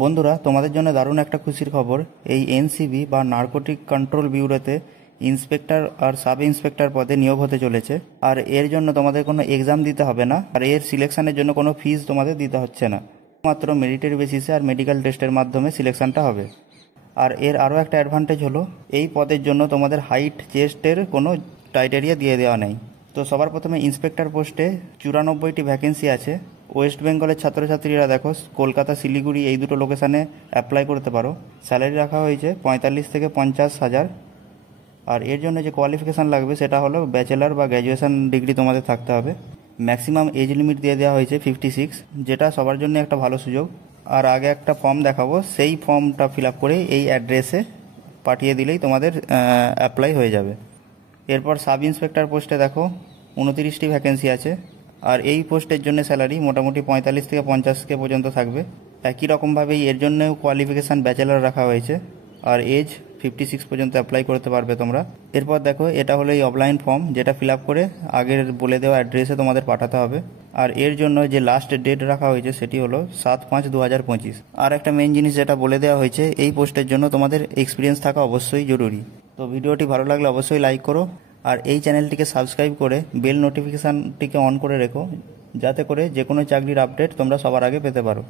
বন্ধুরা, তোমাদের জন্য দারুণ একটা খুশির খবর। এই এনসিবি বা নার্কোটিক কন্ট্রোল ব্যুরোতে ইন্সপেক্টর আর সাব ইন্সপেক্টর পদে নিয়োগ হতে চলেছে। আর এর জন্য তোমাদের কোনো এক্সাম দিতে হবে না, আর এর সিলেকশনের জন্য কোনো ফিস তোমাদের দিতে হচ্ছে না। মাত্র মেরিটের বেসিসে আর মেডিকেল টেস্টের মাধ্যমে সিলেকশনটা হবে। আর এর আরও একটা অ্যাডভান্টেজ হলো, এই পদের জন্য তোমাদের হাইট চেস্টের কোনো ক্রাইটেরিয়া দিয়ে দেওয়া নেই। তো সবার প্রথমে ইন্সপেক্টর পোস্টে 94টি ভ্যাকেন্সি আছে। ওয়েস্ট বেঙ্গলের ছাত্রছাত্রীরা দেখো কলকাতা, শিলিগুড়ি এই দুটো লোকেশানে অ্যাপ্লাই করতে পারো। স্যালারি রাখা হয়েছে 45 থেকে 50,000। আর এর জন্য যে কোয়ালিফিকেশান লাগবে সেটা হলো ব্যাচেলার বা গ্র্যাজুয়েশন ডিগ্রি তোমাদের থাকতে হবে। ম্যাক্সিমাম এজ লিমিট দিয়ে দেওয়া হয়েছে 56, যেটা সবার জন্য একটা ভালো সুযোগ। আর আগে একটা ফর্ম দেখাবো, সেই ফর্মটা ফিল আপ করে এই অ্যাড্রেসে পাঠিয়ে দিলেই তোমাদের অ্যাপ্লাই হয়ে যাবে। এরপর সাব ইন্সপেক্টর পোস্টে দেখো 29টি ভ্যাকেন্সি আছে। আর এই পোস্টের জন্য স্যালারি মোটামুটি 45 থেকে 50K পর্যন্ত থাকবে। একই রকমভাবেই এর জন্যও কোয়ালিফিকেশান ব্যাচেলার রাখা হয়েছে, আর এজ 56 পর্যন্ত অ্যাপ্লাই করতে পারবে তোমরা। এরপর দেখো, এটা হলো এই অফলাইন ফর্ম, যেটা ফিল আপ করে আগের বলে দেওয়া অ্যাড্রেসে তোমাদের পাঠাতে হবে। আর এর জন্য যে লাস্ট ডেট রাখা হয়েছে সেটি হলো 7/5/2025। আর একটা মেন জিনিস যেটা বলে দেওয়া হয়েছে, এই পোস্টের জন্য তোমাদের এক্সপিরিয়েন্স থাকা অবশ্যই জরুরি। তো ভিডিওটি ভালো লাগলে অবশ্যই লাইক করো, আর এই চ্যানেলটিকে সাবস্ক্রাইব করে বেল নোটিফিকেশানটিকে অন করে রেখো, যাতে করে যে কোনো চাকরির আপডেট তোমরা সবার আগে পেতে পারো।